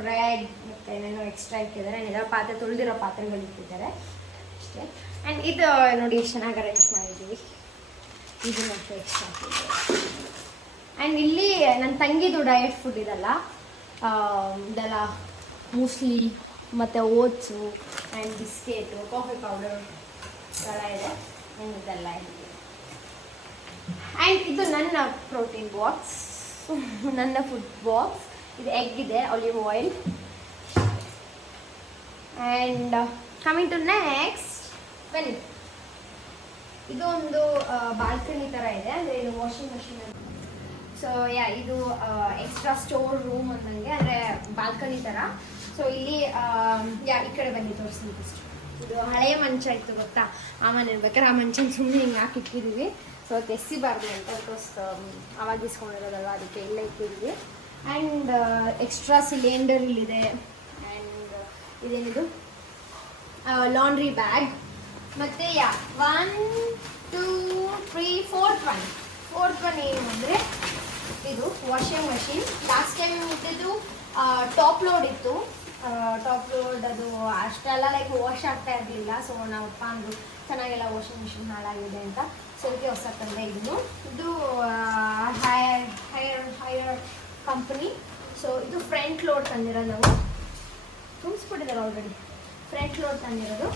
ಬ್ರೆಡ್ ಮತ್ತು ಏನೇನೋ ಎಕ್ಸ್ಟ್ರಾ ಇಟ್ಟಿದ್ದಾರೆ. ಏನೇನೋ ಪಾತ್ರೆ ತೊಳೆದಿರೋ ಪಾತ್ರೆಗಳು ಇಟ್ಟಿದ್ದಾರೆ ಅಷ್ಟೇ. ಆ್ಯಂಡ್ ಇದು ನೋಡಿ ಎಷ್ಟು ಚೆನ್ನಾಗಿ ಅರೇಂಜ್ ಮಾಡಿದ್ದೀವಿ, ಇದು ಮತ್ತು ಎಕ್ಸ್ಟ್ರಾ ಆ್ಯಂಡ್ ಇಲ್ಲಿ ನನ್ನ ತಂಗಿದು ಡಯಟ್ ಫುಡ್ ಇದೆಲ್ಲ ಮೂಸ್ಲಿ ಮತ್ತು oats and biscuit, coffee powder ಎಲ್ಲ ಇದೆ. ಇದೆಲ್ಲ ಇದೆ. ಆ್ಯಂಡ್ ಇದು ನನ್ನ ಪ್ರೋಟೀನ್ ಬಾಕ್ಸ್, ನನ್ನ ಫುಡ್ ಬಾಕ್ಸ್. ಇದು ಎಗ್ ಇದೆ, olive oil. And coming to next, ಬನ್ನಿ, ಇದು ಒಂದು ಬಾಲ್ಕನಿ ಥರ ಇದೆ, ಅಂದರೆ ಇದು ವಾಷಿಂಗ್ ಮಷಿನ್. ಸೊ ಇದು ಎಕ್ಸ್ಟ್ರಾ ಸ್ಟೋರ್ ರೂಮ್ ಅಂದಂಗೆ, ಅಂದರೆ ಬಾಲ್ಕನಿ ಥರ. ಸೊ ಇಲ್ಲಿ ಈ ಕಡೆ ಬನ್ನಿ ತೋರಿಸ್ತೀನಿ ಫಸ್ಟ್. ಇದು ಹಳೆಯ ಮಂಚ ಇತ್ತು ಗೊತ್ತಾ, ಆ ಮನೆ ಬೇಕಾದ್ರೆ ಆ ಮಂಚನ ಸುಮ್ಮನೆ ಹಿಂಗೆ ಹಾಕಿ ಇಟ್ಟಿದ್ದೀವಿ. ಸೊ ಅದು ಎಸಿಬಾರ್ದು ಅಂತ ಅವಾಗ ಇಸ್ಕೊಂಡಿರೋದಲ್ವ, ಅದಕ್ಕೆ ಇಲ್ಲೇ ಇಟ್ಟಿದ್ದೀವಿ. ಆ್ಯಂಡ್ ಎಕ್ಸ್ಟ್ರಾ ಸಿಲಿಂಡರ್ ಇಲ್ಲಿದೆ. ಆ್ಯಂಡ್ ಇದೇನಿದು ಲಾಂಡ್ರಿ ಬ್ಯಾಗ್. ಮತ್ತು 1 2 3 4th ಒನ್ ಏನು ಅಂದರೆ ಇದು ವಾಷಿಂಗ್ ಮಷಿನ್. ಲಾಸ್ಟ್ ಟೈಮ್ ಇಟ್ಟಿದ್ದು ಟಾಪ್ ಲೋಡ್ ಇತ್ತು. ಟಾಪ್ ಲೋಡ್ ಅದು ಅಷ್ಟೆಲ್ಲ ಲೈಕ್ ವಾಶ್ ಆಗ್ತಾ ಇರಲಿಲ್ಲ. ಸೊ ನಾವಪ್ಪ ಅಂದರು ಚೆನ್ನಾಗೆಲ್ಲ ವಾಷಿಂಗ್ ಮಿಷಿನ್ ಹಾಳಾಗಿದೆ ಅಂತ, ಸೊ ಇದಕ್ಕೆ ಹೊಸ ತಂದೆ. ಇದು ಹೈಯರ್ ಕಂಪ್ನಿ. ಸೊ ಇದು ಫ್ರಂಟ್ ಲೋಡ್ ತಂದಿರೋದು, ನಾವು ತುಂಬಿಸ್ಬಿಟ್ಟಿದ್ದಾರೆ ಆಲ್ರೆಡಿ. ಫ್ರಂಟ್ ಲೋಡ್ ತಂದಿರೋದು.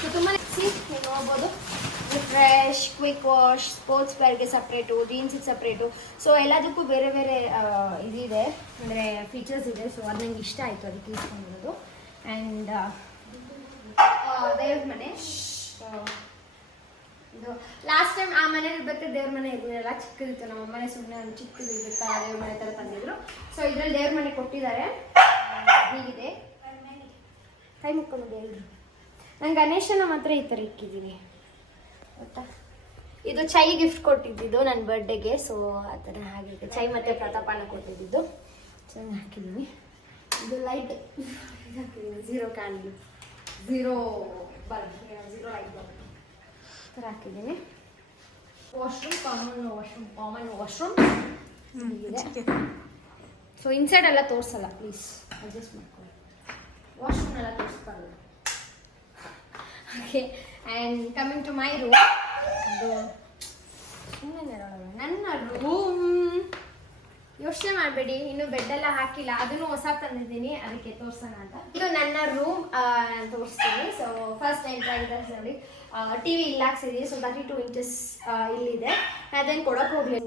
ಸೊ ತುಂಬ ನೀವು ನೋಡ್ಬೋದು, ಫ್ರೆಶ್, ಕ್ವಿಕ್ ವಾಶ್, ಸ್ಪೋರ್ಟ್ಸ್ ವೇರ್ಗೆ ಸಪ್ರೇಟು, ಜೀನ್ಸಿಗೆ ಸಪ್ರೇಟು. ಸೊ ಎಲ್ಲದಕ್ಕೂ ಬೇರೆ ಬೇರೆ ಇದಿದೆ, ಅಂದರೆ ಫೀಚರ್ಸ್ ಇದೆ. ಸೊ ಅದು ನಂಗೆ ಇಷ್ಟ ಆಯಿತು, ಅದಕ್ಕೆ ಇಸ್ಕೊಂಡಿರೋದು. ಆ್ಯಂಡ್ ದೇವ್ರ ಮನೆ. ಇದು ಲಾಸ್ಟ್ ಟೈಮ್ ಆ ಮನೇಲಿ ಇರ್ಬೇಕಾದ್ರೆ ದೇವ್ರ ಮನೆ ಇರಲಿಲ್ಲ, ಚಿಕ್ಕದಿತ್ತು. ನಮ್ಮ ಮನೆ ಸುಮ್ಮನೆ ಒಂದು ಚಿಕ್ಕದು ಇರುತ್ತೆ, ದೇವ್ರ ಮನೆ ಥರ ತಂದಿದ್ರು. ಸೊ ಇದ್ರಲ್ಲಿ ದೇವ್ರ ಮನೆ ಕೊಟ್ಟಿದ್ದಾರೆ. ಹೀಗಿದೆ, ಕೈ ಮುಕ್ಕೊಂಡು ದೇವ್ರು. ನಾನು ಗಣೇಶನ ಮಾತ್ರ ಈ ಥರ ಇಕ್ಕಿದ್ದೀನಿ ಗೊತ್ತಾ. ಇದು ಚೈ ಗಿಫ್ಟ್ ಕೊಟ್ಟಿದ್ದು ನನ್ನ ಬರ್ಡೇಗೆ. ಸೊ ಆ ಥರ ಹಾಗೆ ಚೈ ಮತ್ತು ಪ್ರತಾಪನ ಕೊಟ್ಟಿದ್ದು. ಸೊ ಹಾಕಿದ್ದೀನಿ. ಇದು ಲೈಟ್ ಹಾಕಿದ್ದೀನಿ, 0 ಕ್ಯಾಂಡಲ್, 0 ಬಲ್ಬ್, 0 ಲೈಟ್ ಬಲ್ಬ್ ಥರ ಹಾಕಿದ್ದೀನಿ. ವಾಶ್ರೂಮ್, ಕಾಮನ್ ವಾಶ್ರೂಮ್ ಇದೆ. ಸೊ ಇನ್ಸೈಡ್ ಎಲ್ಲ ತೋರಿಸಲ್ಲ, ಪ್ಲೀಸ್ ಅಡ್ಜಸ್ಟ್ ಮಾಡ್ಕೊಳ್ಳಿ. ವಾಶ್ರೂಮ್ ಎಲ್ಲ ತೋರಿಸ್ಬಾರ್ದು. Okay, and coming to my room. ಅದು ನನ್ನ ರೂಮ್ ಯೋಚನೆ ಮಾಡಬೇಡಿ, ಇನ್ನು ಬೆಡ್ ಎಲ್ಲ ಹಾಕಿಲ್ಲ, ಅದನ್ನು ಹೊಸ ತಂದಿದ್ದೀನಿ, ಅದಕ್ಕೆ ತೋರ್ಸೋಣ ಅಂತ. ಇದು ನನ್ನ ರೂಮ್ ತೋರಿಸ್ತೀನಿ. ಸೊ ಫಸ್ಟ್ ಎಂಟ್ರ್ ಆಗಿದೆ ನೋಡಿ, ಟಿವಿ ಇಲ್ಲಿ ಹಾಕ್ಸಿದ್ದೀನಿ. ಸೊ 32 ಇಂಚಸ್ ಇಲ್ಲಿದೆ. ಅದನ್ನು ಕೊಡೋಕೆ ಹೋಗ್ಲಿ,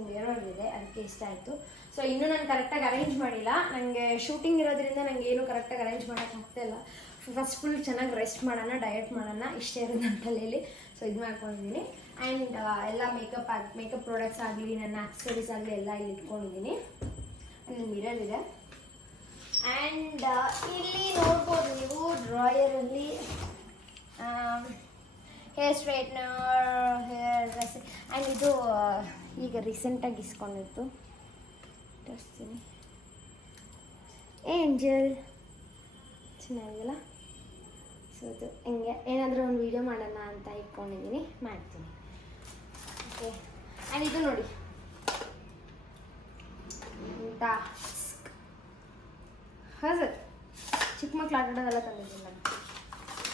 ಇದೆ, ಅದಕ್ಕೆ ಇಷ್ಟ ಆಯಿತು. ಸೊ ಇನ್ನೂ ನಾನು ಕರೆಕ್ಟಾಗಿ ಅರೇಂಜ್ ಮಾಡಿಲ್ಲ, ನನಗೆ ಶೂಟಿಂಗ್ ಇರೋದ್ರಿಂದ ನನಗೆ ಏನು ಕರೆಕ್ಟಾಗಿ ಅರೇಂಜ್ ಮಾಡೋಕ್ಕೆ ಆಗ್ತಾಯಿಲ್ಲ. ಫಸ್ಟ್ ಫುಲ್ ಚೆನ್ನಾಗಿ ರೆಸ್ಟ್ ಮಾಡೋಣ, ಡಯಟ್ ಮಾಡೋಣ, ಇಷ್ಟೇ ಇರೋದು ನನ್ನ ತಲೆಯಲ್ಲಿ. ಸೊ ಇದು ಮಾಡ್ಕೊಂಡಿದ್ದೀನಿ. ಆ್ಯಂಡ್ ಎಲ್ಲ ಮೇಕಪ್ ಪ್ರಾಡಕ್ಟ್ಸ್ ಆಗಲಿ, ನನ್ನ ಆಕ್ಸೆಸರೀಸ್ ಆಗಲಿ ಎಲ್ಲ ಇಲ್ಲಿ ಇಟ್ಕೊಂಡಿದ್ದೀನಿ. ನನ್ನ ಮಿರರ್ ಇದೆ. ಆ್ಯಂಡ್ ಇಲ್ಲಿ ನೋಡ್ಬೋದು ನೀವು ಡ್ರಾಯರಲ್ಲಿ hair straightener, hair dress. And ಇದು ಈಗ ರೀಸೆಂಟಾಗಿ ಇಸ್ಕೊಂಡಿತ್ತು, ತೋರಿಸ್ತೀನಿ. ಏಂಜಲ್ ಚೆನ್ನಾಗಿಲ್ಲ. ಸೊ ಇದು ಹಿಂಗೆ ಏನಾದರೂ ಒಂದು ವೀಡಿಯೋ ಮಾಡೋಣ ಅಂತ ಇಟ್ಕೊಂಡಿದ್ದೀನಿ, ಮಾಡ್ತೀನಿ. ಓಕೆ, ಆ್ಯಂಡ್ ಇದು ನೋಡಿ ಟಾಸ್ಕ್ ಹೌದು, ಚಿಕ್ಕ ಮಕ್ಳು ಆಟಾಡೋದೆಲ್ಲ ತಂದಿದ್ದೀನಿ ನಾನು.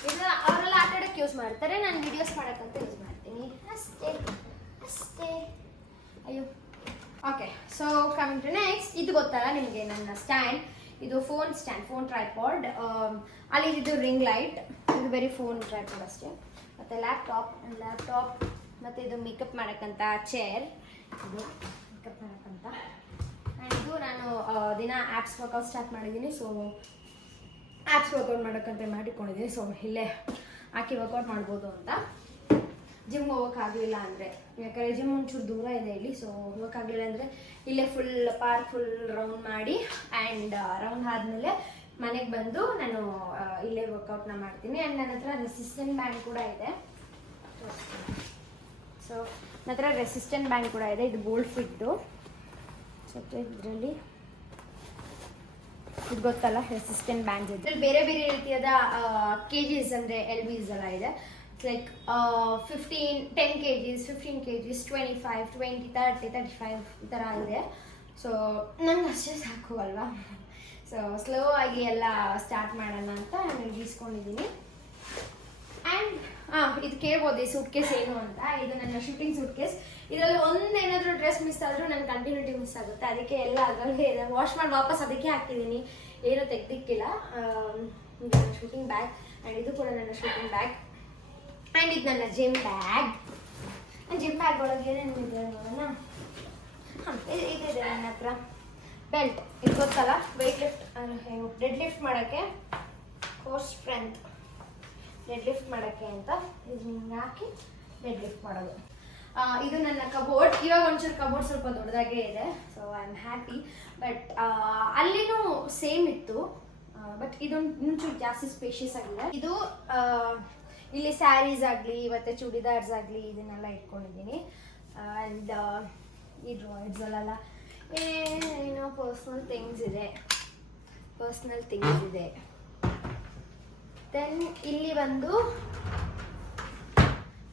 ಇದು ಅವರೆಲ್ಲ ಆಟಾಡೋಕ್ಕೆ ಯೂಸ್ ಮಾಡ್ತಾರೆ, ನಾನು ವೀಡಿಯೋಸ್ ಮಾಡೋಕ್ಕಂತ ಯೂಸ್ ಮಾಡ್ತೀನಿ ಅಷ್ಟೇ ಅಷ್ಟೇ. ಅಯ್ಯೋ okay, so coming to next. ಇದು ಗೊತ್ತಲ್ಲ ನಿಮಗೆ ನನ್ನ ಸ್ಟ್ಯಾಂಡ್. ಇದು ಫೋನ್ ಸ್ಟ್ಯಾಂಡ್, ಫೋನ್ ಟ್ರೈಪಾಡ್. ಅಲ್ಲಿ ಇದು ರಿಂಗ್ ಲೈಟ್, ಇದು ಬರೀ ಫೋನ್ ಟ್ರೈಪಾಡ್ ಅಷ್ಟೇ. ಮತ್ತು ಲ್ಯಾಪ್ಟಾಪ್, ಮತ್ತು ಇದು ಮೇಕಪ್ ಮಾಡೋಕ್ಕಂತ ಚೇರ್, ಇದು ಮೇಕಪ್ ಮಾಡೋಕ್ಕಂತ. ಆ್ಯಂಡ್ ಇದು ನಾನು ದಿನ ಆ್ಯಪ್ಸ್ ವರ್ಕೌಟ್ ಸ್ಟಾರ್ಟ್ ಮಾಡಿದ್ದೀನಿ. ಸೊ ಆ್ಯಪ್ಸ್ ವರ್ಕೌಟ್ ಮಾಡೋಕ್ಕಂತ ಮಾಡಿಕೊಂಡಿದ್ದೀನಿ. ಸೊ ಇಲ್ಲೇ ಹಾಕಿ ವರ್ಕೌಟ್ ಮಾಡ್ಬೋದು ಅಂತ. ಜಿಮ್ಗೆ ಹೋಗೋಕ್ಕಾಗಲಿಲ್ಲ ಅಂದರೆ, ಯಾಕಂದರೆ ಜಿಮ್ ಒಂಚೂರು ದೂರ ಇದೆ ಇಲ್ಲಿ. ಸೊ ಹೋಗೋಕ್ಕಾಗಲಿಲ್ಲ ಅಂದರೆ ಇಲ್ಲೇ ಫುಲ್ ಪಾರ್ಕ್ ಫುಲ್ ರೌಂಡ್ ಮಾಡಿ, ಆ್ಯಂಡ್ ರೌಂಡ್ ಆದಮೇಲೆ ಮನೆಗೆ ಬಂದು ನಾನು ಇಲ್ಲೇ ವರ್ಕೌಟ್ನ ಮಾಡ್ತೀನಿ. ಆ್ಯಂಡ್ ನನ್ನ ಹತ್ರ ರೆಸಿಸ್ಟೆಂಟ್ ಬ್ಯಾಂಡ್ ಕೂಡ ಇದೆ. ಸೊ ನನ್ನ ಹತ್ರ ರೆಸಿಸ್ಟೆಂಟ್ ಬ್ಯಾಂಡ್ ಕೂಡ ಇದೆ. ಇದು ಗೋಲ್ಡ್ ಫಿಟ್ದು. ಸೊ ಇದರಲ್ಲಿ ಇದು ಗೊತ್ತಲ್ಲ ರೆಸಿಸ್ಟೆಂಟ್ ಬ್ಯಾಂಡ್ಸ್. ಇದ್ರಲ್ಲಿ ಬೇರೆ ಬೇರೆ ರೀತಿಯಾದ KGs ಅಂದರೆ LBs ಎಲ್ಲ ಇದೆ. ಲೈಕ್ 10 kgs, 15 kgs, 25, 20, 30, 35 ಈ ಥರ ಇದೆ. ಸೊ ನಂಗೆ ಅಷ್ಟೇ ಸಾಕು ಅಲ್ವಾ. ಸೊ ಸ್ಲೋ ಆಗಿ ಎಲ್ಲ ಸ್ಟಾರ್ಟ್ ಮಾಡೋಣ ಅಂತ ನಾನು ಗೀಸ್ಕೊಂಡಿದ್ದೀನಿ. ಆ್ಯಂಡ್ ಇದು ಕೇಳ್ಬೋದು ಈ ಸೂಟ್ ಕೇಸ್ ಏನು ಅಂತ. ಇದು ನನ್ನ ಶೂಟಿಂಗ್ ಸೂಟ್ ಕೇಸ್. ಇದರಲ್ಲಿ ಒಂದೇನಾದರೂ ಡ್ರೆಸ್ ಮಿಸ್ ಆದರೂ ನನ್ನ ಕಂಟಿನ್ಯೂಟಿ ಮಿಸ್ ಆಗುತ್ತೆ. ಅದಕ್ಕೆ ಎಲ್ಲ ಅದರಲ್ಲೇ ಇದೆ. ವಾಶ್ ಮಾಡಿ ವಾಪಸ್ ಅದಕ್ಕೆ ಹಾಕ್ತಿದ್ದೀನಿ, ಏನೂ ತೆಗ್ದಿಕ್ಕಿಲ್ಲ. ನನ್ನ ಶೂಟಿಂಗ್ ಬ್ಯಾಗ್. ಆ್ಯಂಡ್ ಇದು ಕೂಡ ನನ್ನ ಶೂಟಿಂಗ್ ಬ್ಯಾಗ್. ಆ್ಯಂಡ್ ಇದು ನನ್ನ ಜಿಮ್ ಬ್ಯಾಗ್. ಜಿಮ್ ಬ್ಯಾಗ್ ಒಳಗೆ ಏನೇನು ಇದೆ ನೋಡೋಣ. ಇದಿದೆ ನನ್ನ ಹತ್ರ ಬೆಲ್ಟ್. ಇದು ಗೊತ್ತಲ್ಲ, ವೆಯ್ಟ್ ಲಿಫ್ಟ್, ಡೆಡ್ ಲಿಫ್ಟ್ ಮಾಡೋಕ್ಕೆ, ಕೋರ್ ಸ್ಟ್ರೆಂತ್ ಡೆಡ್ ಲಿಫ್ಟ್ ಮಾಡೋಕ್ಕೆ ಅಂತ ಇದನ್ನ ಹಾಕಿ ಡೆಡ್ ಲಿಫ್ಟ್ ಮಾಡೋದು. ಇದು ನನ್ನ ಕಬೋರ್ಡ್. ಇವಾಗ ಒಂಚೂರು ಕಬೋರ್ಡ್ ಸ್ವಲ್ಪ ದೊಡ್ಡದಾಗೇ ಇದೆ. So I am happy. But ಅಲ್ಲಿನೂ ಸೇಮ್ ಇತ್ತು, ಬಟ್ ಇದೊಂದು ಒಂಚೂರು ಜಾಸ್ತಿ ಸ್ಪೇಷಿಯಸ್ ಆಗಿದೆ. ಇದು ಇಲ್ಲಿ ಸ್ಯಾರೀಸ್ ಆಗಲಿ ಮತ್ತು ಚೂಡಿದಾರ್ಸ್ ಆಗಲಿ ಇದನ್ನೆಲ್ಲ ಇಟ್ಕೊಂಡಿದ್ದೀನಿ. ಆ್ಯಂಡ್ ಈ ಡ್ರಾಯ್ಡ್ಸಲ್ಲೆಲ್ಲ ಏನೋ ಪರ್ಸ್ನಲ್ ಥಿಂಗ್ಸ್ ಇದೆ. ದೆನ್ ಇಲ್ಲಿ ಬಂದು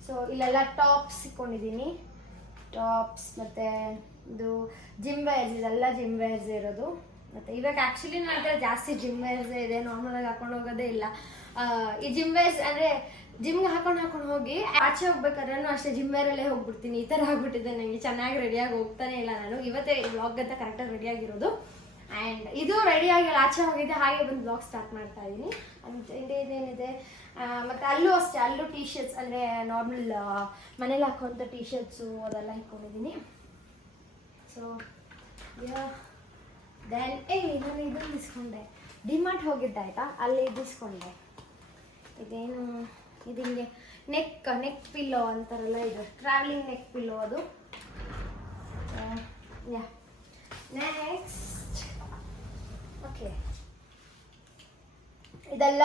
ಸೊ ಇಲ್ಲೆಲ್ಲ ಟಾಪ್ಸ್ ಇಟ್ಕೊಂಡಿದ್ದೀನಿ. ಟಾಪ್ಸ್ ಮತ್ತು ಇದು ಜಿಮ್ ವೇರ್ಸ್, ಇದೆಲ್ಲ ಜಿಮ್ ವೇರ್ಸ್ ಇರೋದು. ಮತ್ತು ಇವಾಗ ಆ್ಯಕ್ಚುಲಿ ನನ್ನ ಹತ್ರ ಜಾಸ್ತಿ ಜಿಮ್ ವೇರ್ಸೇ ಇದೆ, ನಾರ್ಮಲಾಗಿ ಹಾಕೊಂಡು ಹೋಗೋದೇ ಇಲ್ಲ. ಈ ಜಿಮ್ ವೇರ್ಸ್ ಅಂದರೆ ಜಿಮ್ಗೆ ಹಾಕೊಂಡು ಹೋಗಿ ಆಚೆ ಹೋಗ್ಬೇಕಾದ್ರೂ ಅಷ್ಟೇ ಜಿಮ್ ವೇರಲ್ಲೇ ಹೋಗ್ಬಿಡ್ತೀನಿ. ಈ ಥರ ಆಗ್ಬಿಟ್ಟಿದೆ ನನಗೆ. ಚೆನ್ನಾಗಿ ರೆಡಿಯಾಗಿ ಹೋಗ್ತಾನೆ ಇಲ್ಲ ನಾನು. ಇವತ್ತೇ ವ್ಲಾಗ್ ಅಂತ ಕರೆಕ್ಟಾಗಿ ರೆಡಿಯಾಗಿರೋದು. ಆ್ಯಂಡ್ ಇದು ರೆಡಿಯಾಗಿ ಆಚೆ ಹೋಗಿದ್ದೆ, ಹಾಗೆ ಬಂದು ವ್ಲಾಗ್ ಸ್ಟಾರ್ಟ್ ಮಾಡ್ತಾ ಇದ್ದೀನಿ. ಇದೇನಿದೆ. ಮತ್ತು ಅಲ್ಲೂ ಅಷ್ಟೇ, ಅಲ್ಲೂ ಟೀ ಶರ್ಟ್ಸ್ ಅಂದರೆ ನಾರ್ಮಲ್ ಮನೇಲಿ ಹಾಕುವಂಥ ಟೀ ಶರ್ಟ್ಸು ಅದೆಲ್ಲ ಇಟ್ಕೊಂಡಿದ್ದೀನಿ. ಸೊ ದೆನ್ ನಾನು ಇದನ್ನು ಇಸ್ಕೊಂಡೆ. ಡಿಮಾರ್ಟ್ ಹೋಗಿದ್ದೆ ಆಯಿತಾ, ಅಲ್ಲಿ ಇದಿಸ್ಕೊಂಡೆ. ಇದೇನು ಇದು ಹಿಂಗೆ ನೆಕ್ ಪಿಲ್ಲೋ ಅಂತಾರಲ್ಲ, ಇದು ಟ್ರಾವೆಲಿಂಗ್ ನೆಕ್ ಪಿಲ್ಲೋ ಅದು. ಯಾ ನೆಕ್ಸ್ಟ್ ಓಕೆ, ಇದೆಲ್ಲ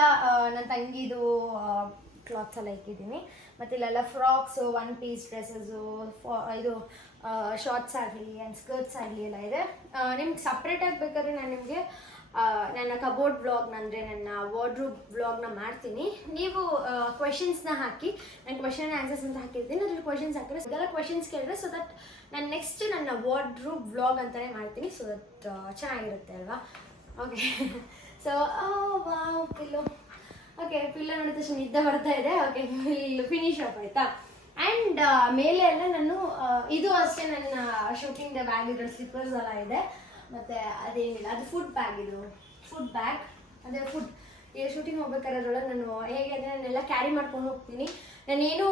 ನನ್ನ ತಂಗಿದು ಕ್ಲಾತ್ಸ್ ಎಲ್ಲ ಇಕ್ಕಿದ್ದೀನಿ. ಮತ್ತು ಇಲ್ಲೆಲ್ಲ ಫ್ರಾಕ್ಸು, ಒನ್ ಪೀಸ್ ಡ್ರೆಸ್ಸಸ್ಸು, ಇದು ಶಾರ್ಟ್ಸ್ ಆಗಲಿ ಆ್ಯಂಡ್ ಸ್ಕರ್ಟ್ಸ್ ಆಗಲಿ ಎಲ್ಲ ಇದೆ. ನಿಮ್ಗೆ ಸಪ್ರೇಟಾಗಿ ಬೇಕಾದ್ರೆ ನಾನು ನಿಮಗೆ ನನ್ನ ಕಬೋರ್ಡ್ ವ್ಲಾಗ್ನ ಅಂದರೆ ನನ್ನ ವಾರ್ಡ್ರೂಬ್ ವ್ಲಾಗ್ನ ಮಾಡ್ತೀನಿ. ನೀವು ಕ್ವೆಶನ್ಸ್ನ ಹಾಕಿ, ನಾನು ಕ್ವೆಶನ್ ಆನ್ಸರ್ಸ್ ಅಂತ ಹಾಕಿರ್ತೀನಿ, ಅದ್ರಲ್ಲಿ ಕ್ವೆಶನ್ಸ್ ಹಾಕಿದ್ರೆ ಇದೆಲ್ಲ ಕ್ವೆಶನ್ಸ್ ಕೇಳಿದ್ರೆ ಸೊ ದಟ್ ನಾನು ನೆಕ್ಸ್ಟ್ ನನ್ನ ವಾರ್ಡ್ರೂಬ್ ವ್ಲಾಗ್ ಅಂತಲೇ ಮಾಡ್ತೀನಿ. ಸೊ ದಟ್ ಚೆನ್ನಾಗಿರುತ್ತೆ ಅಲ್ವಾ. Okay, so wow pillow. Okay, pillow ನೋಡಿದ ತಕ್ಷಣ ನಿದ್ದೆ ಬರ್ತಾ ಇದೆ. ಓಕೆ, ಫಿನಿಶ್ ಅಪ್ ಆಯಿತಾ. ಆ್ಯಂಡ್ ಮೇಲೆ ಎಲ್ಲ ನಾನು ಇದು ಅಷ್ಟೇ ನನ್ನ ಶೂಟಿಂಗ್ ಬ್ಯಾಗ್ ಇರೋ ಸ್ಲಿಪ್ಪರ್ಸ್ ಎಲ್ಲ ಇದೆ. ಮತ್ತು ಅದೇನಿಲ್ಲ, ಅದು ಫುಡ್ ಬ್ಯಾಗ್, ಇದು ಫುಡ್ ಬ್ಯಾಗ್. ಅದೇ ಫುಡ್ ಈಗ ಶೂಟಿಂಗ್ ಹೋಗ್ಬೇಕಾದ್ರೆ ಅದ್ರೊಳಗೆ ನಾನು ಹೇಗೆ ಅಂದರೆ ನಾನೆಲ್ಲ ಕ್ಯಾರಿ ಮಾಡ್ಕೊಂಡು ಹೋಗ್ತೀನಿ. ನಾನೇನು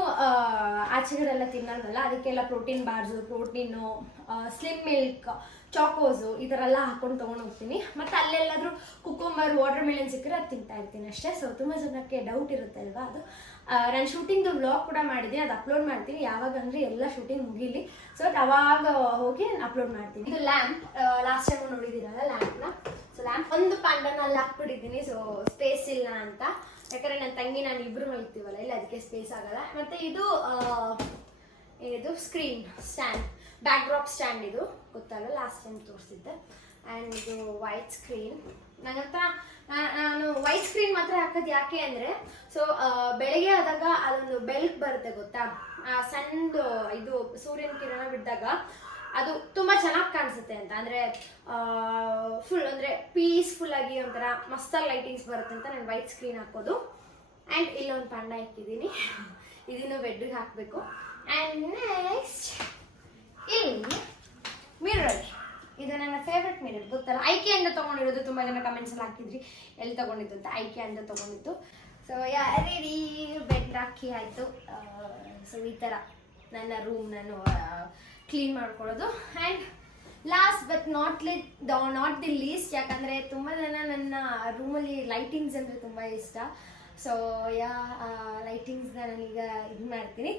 ಆಚೆಗಡೆಲ್ಲ ತಿನ್ನಲ್ವಲ್ಲ, ಅದಕ್ಕೆಲ್ಲ protein bars, protein, slim milk, chocos ಈ ಥರ ಎಲ್ಲ ಹಾಕ್ಕೊಂಡು ತೊಗೊಂಡು ಹೋಗ್ತೀನಿ. ಮತ್ತು ಅಲ್ಲೆಲ್ಲಾದರೂ ಕುಕ್ಕುಂಬರ್, ವಾಟರ್ ಮೆಲನ್ ಸಿಕ್ಕರೆ ಅದು ತಿಂತಾ ಇರ್ತೀನಿ ಅಷ್ಟೇ. ಸೊ ತುಂಬ ಜನಕ್ಕೆ ಡೌಟ್ ಇರುತ್ತೆ ಅಲ್ವಾ, ಅದು ನಾನು ಶೂಟಿಂಗ್ದು ವ್ಲಾಗ್ ಕೂಡ ಮಾಡಿದ್ದೀನಿ, ಅದು ಅಪ್ಲೋಡ್ ಮಾಡ್ತೀನಿ ಯಾವಾಗ ಅಂದರೆ ಎಲ್ಲ ಶೂಟಿಂಗ್ ಮುಗೀಲಿ. ಸೊ ಅದು ಅವಾಗ ಹೋಗಿ ನಾನು ಅಪ್ಲೋಡ್ ಮಾಡ್ತೀನಿ. ಇದು ಲ್ಯಾಂಪ್, ಲಾಸ್ಟ್ ಟೈಮ್ ನೋಡಿದ್ದೀರಲ್ಲ ಲ್ಯಾಂಪ್ನ. ಸೊ ಲ್ಯಾಂಪ್ ಒಂದು ಪ್ಯಾಂಡನ್ನು ಅಲ್ಲಿ ಹಾಕ್ಬಿಟ್ಟಿದ್ದೀನಿ, ಸೊ ಸ್ಪೇಸ್ ಇಲ್ಲ ಅಂತ. ಯಾಕಂದರೆ ನನ್ನ ತಂಗಿ ನಾನು ಇಬ್ಬರು ಮಲ್ತೀವಲ್ಲ, ಇಲ್ಲ ಅದಕ್ಕೆ ಸ್ಪೇಸ್ ಆಗಲ್ಲ. ಮತ್ತು ಇದು screen stand, back drop stand, ಇದು ಗೊತ್ತಲ್ಲ ಲಾಸ್ಟ್ ಟೈಮ್ ತೋರಿಸಿದ್ದೆ. ಆ್ಯಂಡ್ ಇದು ವೈಟ್ ಸ್ಕ್ರೀನ್. ನನ್ನ ಹತ್ರ ನಾನು ವೈಟ್ ಸ್ಕ್ರೀನ್ ಮಾತ್ರ ಹಾಕೋದು ಯಾಕೆ ಅಂದರೆ, ಸೊ ಬೆಳಗ್ಗೆ ಆದಾಗ ಅದೊಂದು ಬೆಲ್ಟ್ ಬರುತ್ತೆ ಗೊತ್ತಾ, ಸಣ್ಣದು ಇದು ಸೂರ್ಯನ ಕಿರಣ ಬಿದ್ದಾಗ ಅದು ತುಂಬ ಚೆನ್ನಾಗಿ ಕಾಣಿಸುತ್ತೆ ಅಂತ. ಅಂದರೆ ಫುಲ್ ಅಂದರೆ ಪೀಸ್ಫುಲ್ಲಾಗಿ ಒಂಥರ ಮಸ್ತಾಗಿ ಲೈಟಿಂಗ್ಸ್ ಬರುತ್ತೆ ಅಂತ ನಾನು ವೈಟ್ ಸ್ಕ್ರೀನ್ ಹಾಕೋದು. ಆ್ಯಂಡ್ ಇಲ್ಲೊಂದು ಪಂಡ ಇಕ್ಕಿದ್ದೀನಿ, ಇದನ್ನು ಬೆಡ್ಗೆ ಹಾಕಬೇಕು. ಆ್ಯಂಡ್ ನೆಕ್ಸ್ಟ್ ಇಲ್ಲಿ ಮಿರರ್, ಇದು ನನ್ನ ಫೇವ್ರೆಟ್ ಮಿರರ್ ಗೊತ್ತಲ್ಲ, ಐಕೆಯಿಂದ ತೊಗೊಂಡಿರೋದು. ತುಂಬ ಜನ ಕಮೆಂಟ್ಸಲ್ಲಿ ಹಾಕಿದ್ರಿ ಎಲ್ಲಿ ತೊಗೊಂಡಿದ್ದು ಅಂತ, ಐಕೆಯಿಂದ ತೊಗೊಂಡಿದ್ದು. ಸೊ ರೆಡಿ, ಬೆಡ್ ಹಾಕಿ ಆಯಿತು. ಸೊ ಈ ಥರ ನನ್ನ ರೂಮ್ ನಾನು ಕ್ಲೀನ್ ಮಾಡ್ಕೊಳ್ಳೋದು. And last but not the list, ಯಾಕಂದರೆ ತುಂಬ ಜನ ನನ್ನ ರೂಮಲ್ಲಿ ಲೈಟಿಂಗ್ಸ್ ಅಂದರೆ ತುಂಬ ಇಷ್ಟ. ಸೊ ಲೈಟಿಂಗ್ಸ್ನ ನಾನೀಗ ಇದು ಮಾಡ್ತೀನಿ.